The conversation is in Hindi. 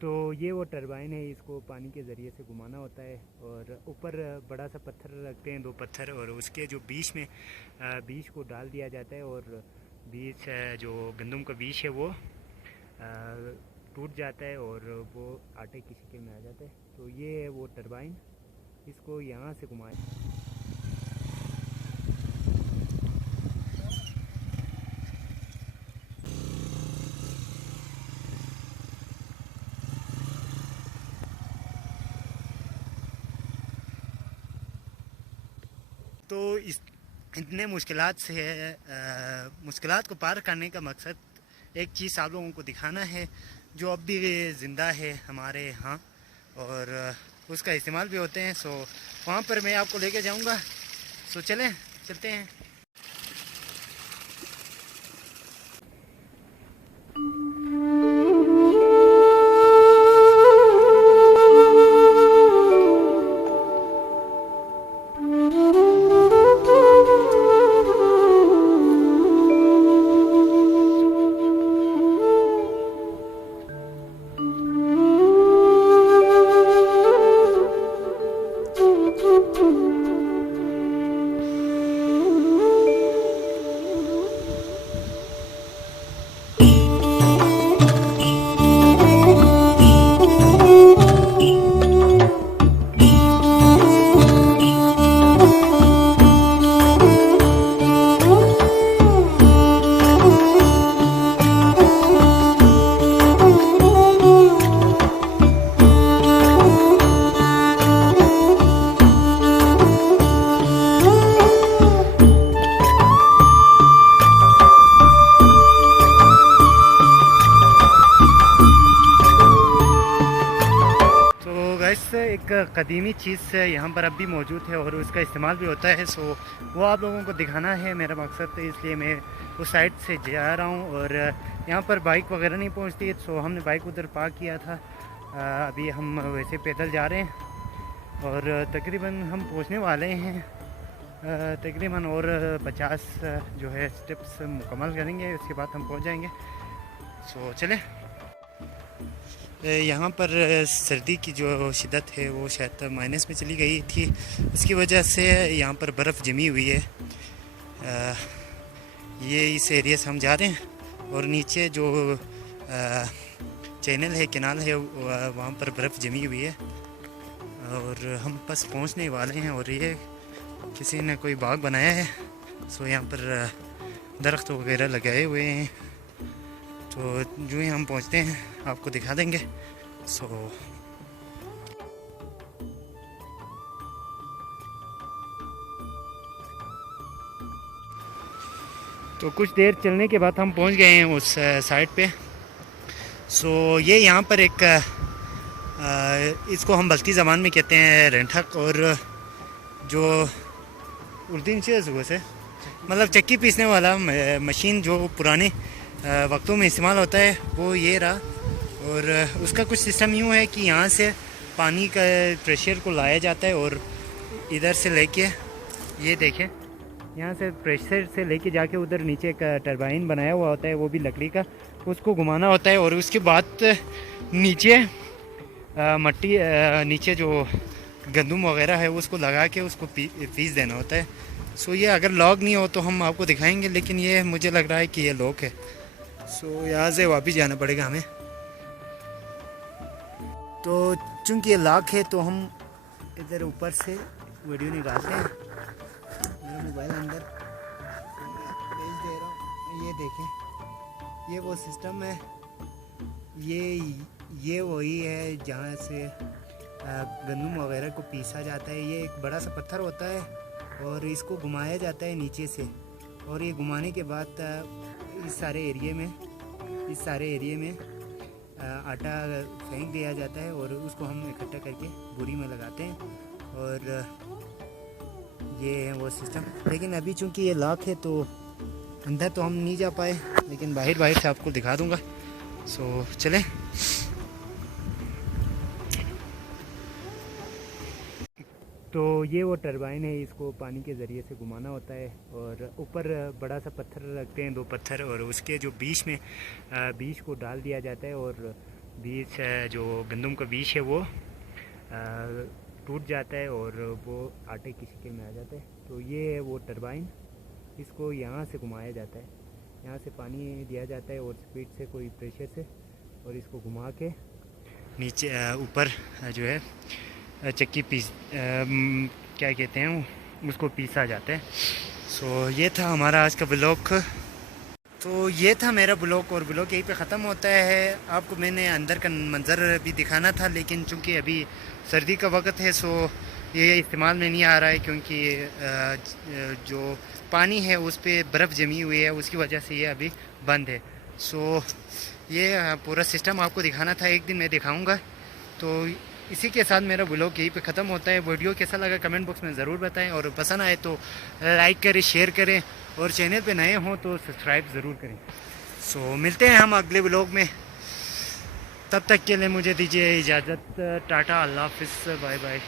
तो ये वो टरबाइन है, इसको पानी के ज़रिए से घुमाना होता है और ऊपर बड़ा सा पत्थर रखते हैं, दो पत्थर, और उसके जो बीच में बीज को डाल दिया जाता है और बीज जो गंदम का बीज है वो टूट जाता है और वो आटे की शक्ल में आ जाता है। तो ये है वो टरबाइन, इसको यहाँ से घुमाए। तो इस इतने मुश्किलात को पार करने का मकसद एक चीज़ आप लोगों को दिखाना है जो अब भी ज़िंदा है हमारे यहाँ, और उसका इस्तेमाल भी होते हैं। सो वहाँ पर मैं आपको लेके जाऊँगा। सो चलते हैं। गैस एक कदीमी चीज़ यहाँ पर अब भी मौजूद है और उसका इस्तेमाल भी होता है। सो वो आप लोगों को दिखाना है मेरा मकसद, इसलिए मैं उस साइड से जा रहा हूँ। और यहाँ पर बाइक वगैरह नहीं पहुँचती है, सो हमने बाइक उधर पार्क किया था। अभी हम वैसे पैदल जा रहे हैं और तकरीबन हम पहुँचने वाले हैं। तकरीबन और 50 जो है स्टेप्स मुकम्मल करेंगे, उसके बाद हम पहुँच जाएंगे। सो चलें। यहाँ पर सर्दी की जो शिद्दत है वो शायद माइनस में चली गई थी, उसकी वजह से यहाँ पर बर्फ़ जमी हुई है। ये इस एरिया से हम जा रहे हैं और नीचे जो चैनल है, कैनाल है, वहाँ पर बर्फ़ जमी हुई है और हम बस पहुँचने वाले हैं। और ये किसी ने कोई बाग बनाया है, सो यहाँ पर दरख्त वगैरह लगाए हुए हैं। तो जो ही हम पहुँचते हैं आपको दिखा देंगे। सो तो कुछ देर चलने के बाद हम पहुँच गए हैं उस साइड पे। सो ये यहाँ पर एक इसको हम बल्ती ज़बान में कहते हैं रेंठक, और जो उर्दू से मतलब चक्की पीसने वाला मशीन जो पुराने वक्तों में इस्तेमाल होता है वो ये रहा। और उसका कुछ सिस्टम यूँ है कि यहाँ से पानी का प्रेशर को लाया जाता है और इधर से लेके, ये देखें, यहाँ से प्रेशर से लेके जाके उधर नीचे एक टरबाइन बनाया हुआ होता है, वो भी लकड़ी का, उसको घुमाना होता है। और उसके बाद नीचे मट्टी, नीचे जो गंदम वगैरह है उसको लगा के उसको पीस देना होता है। सो ये अगर लॉक नहीं हो तो हम आपको दिखाएंगे, लेकिन ये मुझे लग रहा है कि ये लॉक है। सो यहाँ से वापस जाना पड़ेगा हमें। तो चूँकि ये लॉक है तो हम इधर ऊपर से वीडियो निकालते हैं। मेरा मोबाइल अंदर भेज दे रहा हूँ, ये देखें, ये वो सिस्टम है। ये वही है जहाँ से गंदम वगैरह को पीसा जाता है। ये एक बड़ा सा पत्थर होता है और इसको घुमाया जाता है नीचे से, और ये घुमाने के बाद इस सारे एरिए में आटा फेंक दिया जाता है और उसको हम इकट्ठा करके बोरी में लगाते हैं। और ये है वो सिस्टम। लेकिन अभी चूँकि ये लॉक है तो अंदर तो हम नहीं जा पाए, लेकिन बाहर से आपको दिखा दूँगा। सो चलें। तो ये वो टरबाइन है, इसको पानी के ज़रिए से घुमाना होता है और ऊपर बड़ा सा पत्थर रखते हैं, दो पत्थर, और उसके जो बीच में बीज को डाल दिया जाता है और बीज जो गंदम का बीज है वो टूट जाता है और वो आटे की शक्ल में आ जाता है। तो ये है वो टरबाइन, इसको यहाँ से घुमाया जाता है, यहाँ से पानी दिया जाता है और स्पीड से कोई प्रेशर से, और इसको घुमा के नीचे ऊपर जो है चक्की पीस क्या कहते हैं उसको पीसा जाता है। सो ये था हमारा आज का ब्लॉग। तो ये था मेरा ब्लॉग और ब्लॉग यहीं पे ख़त्म होता है। आपको मैंने अंदर का मंज़र भी दिखाना था, लेकिन चूंकि अभी सर्दी का वक्त है सो ये इस्तेमाल में नहीं आ रहा है, क्योंकि जो पानी है उस पर बर्फ़ जमी हुई है, उसकी वजह से ये अभी बंद है। सो ये पूरा सिस्टम आपको दिखाना था, एक दिन मैं दिखाऊंगा। तो इसी के साथ मेरा ब्लॉग यहीं पे ख़त्म होता है। वीडियो कैसा लगा कमेंट बॉक्स में ज़रूर बताएं, और पसंद आए तो लाइक करें, शेयर करें, और चैनल पे नए हों तो सब्सक्राइब ज़रूर करें। सो मिलते हैं हम अगले ब्लॉग में, तब तक के लिए मुझे दीजिए इजाज़त। टाटा, अल्लाह हाफ़िज़, बाय बाय।